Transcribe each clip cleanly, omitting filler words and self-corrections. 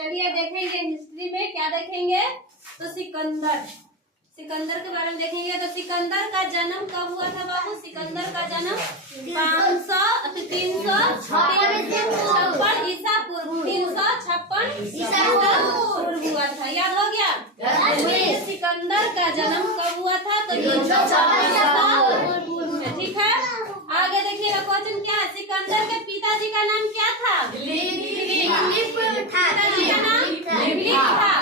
चलिए देखेंगे हिस्ट्री में क्या देखेंगे। तो सिकंदर के बारे में देखेंगे। तो सिकंदर का जन्म कब हुआ था बाबू? सिकंदर का जन्म 356 ईसा पूर्व 356 ईसा पूर्व हुआ था। याद हो गया? सिकंदर का जन्म कब हुआ था? तो 356 ईसा पूर्व में। ठीक है, आगे देखिएगा क्वेश्चन क्या है। सिकंदर के पिताजी का नाम क्या था? पिताजी का नाम दिलीप था।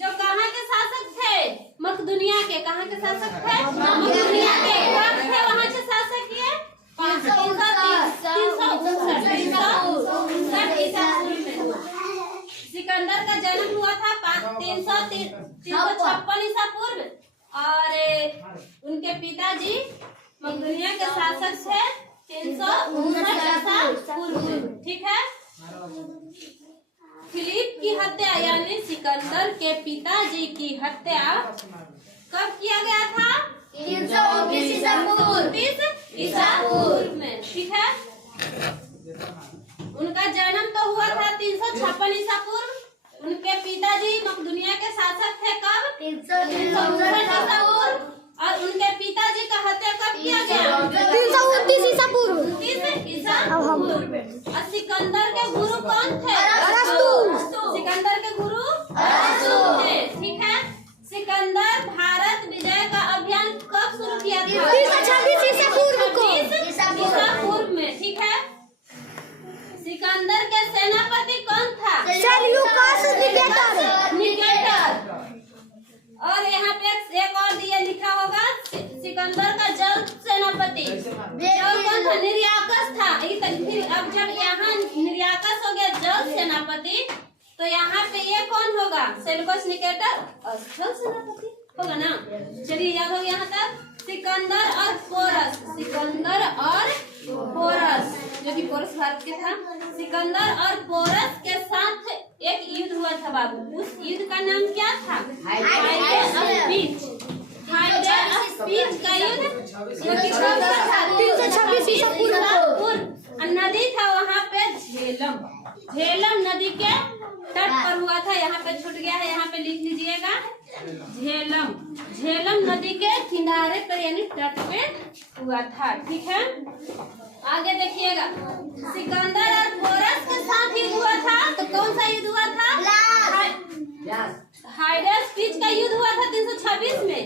जो कहाँ के शासक थे? मकदुनिया के। कहाँ के शासक थे? मकदुनिया के। कब थे वहाँ के शासक ये? 359 ईसा पूर्व में। सिकंदर का जन्म हुआ था 356 ईसा पूर्व और उनके पिताजी मकदुनिया के शासक थे 359 ईसा पूर्व। ठीक है, फिलिप की हत्या यानी सिकंदर के पिताजी की हत्या कब किया गया था? 329 ईसा पूर्व में। ठीक है, उनका जन्म तो हुआ था 356 ईसा पूर्व। उनके पिताजी मकदुनिया के शासक थे कब? 359 ईसा पूर्व। और उनके पिताजी का हत्या कब किया गया? 329 ईसा पूर्व। 329 ईसा पूर्व। और सिकंदर के गुरु कौन थे? सिकंदर के गुरु अरस्तु थे। ठीक है, सिकंदर भारत विजय का अभियान कब शुरू किया था? 326 ईसा पूर्व को। ईसा पूर्व में। ठीक है, सिकंदर के सेनापति कौन था? Seleucus Nicator. और यहाँ पे एक और दिया लिखा होगा सिकंदर का जल सेनापति और कौन था? निर्याकस था। फिर अब जब यहाँ निर्याकस हो गया जल सेनापति तो यहाँ पे ये कौन होगा? सेल्यूकस निकेटर जल सेनापति होगा ना। चलिए याद हो गया यहाँ तक। सिकंदर और पोरस। सिकंदर और पोरस जो कि पोरस भारत के था। सिकंदर और पोरस के साथ एक युद्ध हुआ था बाबू। उस युद्ध का नाम क्या था? स्पीच का युद्ध जो कि 326 ईसा पूर्व। नदी था वहाँ पे झेलम नदी के तट पर हुआ था। यहाँ पे छूट गया है, यहाँ पे लिख लीजिएगा झेलम नदी के किनारे पर यानी तट पे हुआ था। ठीक है, आगे देखिएगा। सिकंदर और पोरस के साथ युद्ध हुआ था। तो कौन सा युद्ध हुआ था? स्पीच का युद्ध हुआ था 326 में।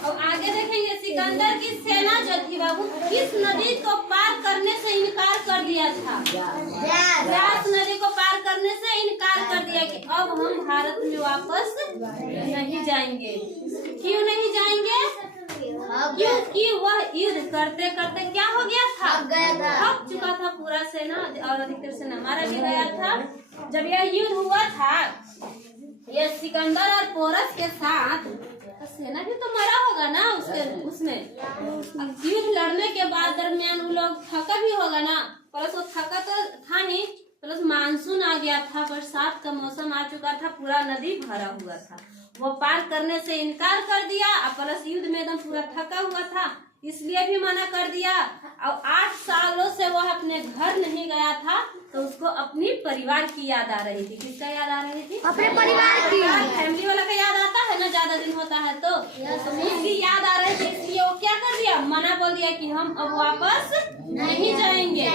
और आगे देखेंगे सिकंदर की सेना जो थी बाबू किस नदी को पार करने से इनकार कर दिया था? व्यास नदी को पार करने से इनकार कर दिया कि अब हम भारत में वापस नहीं जाएंगे। क्यों नहीं जाएंगे? क्योंकि वह युद्ध करते करते क्या हो गया था? थक चुका था पूरा सेना और अधिकतर सेना मारा भी गया था। जब यह युद्ध हुआ था ये सिकंदर और पोरस के साथ सेना भी तो मरा होगा ना उसमें। युद्ध लड़ने के बाद दरमियान वो लोग थका भी होगा ना। प्लस वो थका तो था ही, प्लस मानसून आ गया था, बरसात का मौसम आ चुका था, पूरा नदी भरा हुआ था। वो पार करने से इनकार कर दिया और प्लस युद्ध में एकदम पूरा थका हुआ था इसलिए भी मना कर दिया। और 8 सालों से वह अपने घर नहीं गया था तो उसको अपनी परिवार की याद आ रही थी। किसका याद आ रही थी? अपने परिवार की। फैमिली वाला का याद आता है ना, ज्यादा दिन होता है तो उसकी याद आ रही थी इसलिए वो क्या कर दिया? मना बोल दिया कि हम अब वापस नहीं जाएंगे।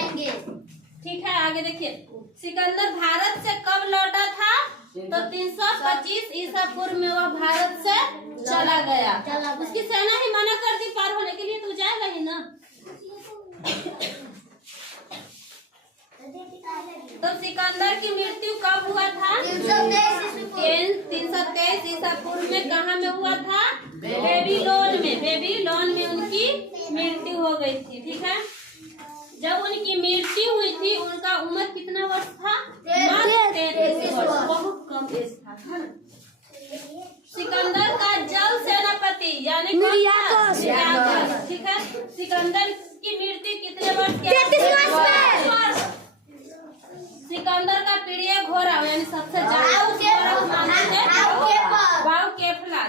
ठीक है, आगे देखिए। सिकंदर भारत से कब लौटा था? तो 325 ईसा पूर्व में वह भारत से चला गया। उसकी सेना ही मना कर दी पार होने के लिए, तो जाएगा ही ना। तो सिकंदर की मृत्यु कब हुआ था? 323 ईसा पूर्व में। कहाँ में हुआ था? बेबीलोन में उनकी मृत्यु हो गई थी। ठीक है, जब उनकी मृत्यु हुई थी उनका उम्र कितना वर्ष था? 33 वर्ष, बहुत कम एज था। सिकंदर का जल सेनापति यानी निर्याकस। ठीक है, सिकंदर की मृत्यु कितने वर्ष की? 33 वर्ष। सिकंदर का प्रिय घोड़ा यानी सबसे ज्यादा बाऊ केफला।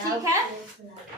ठीक है।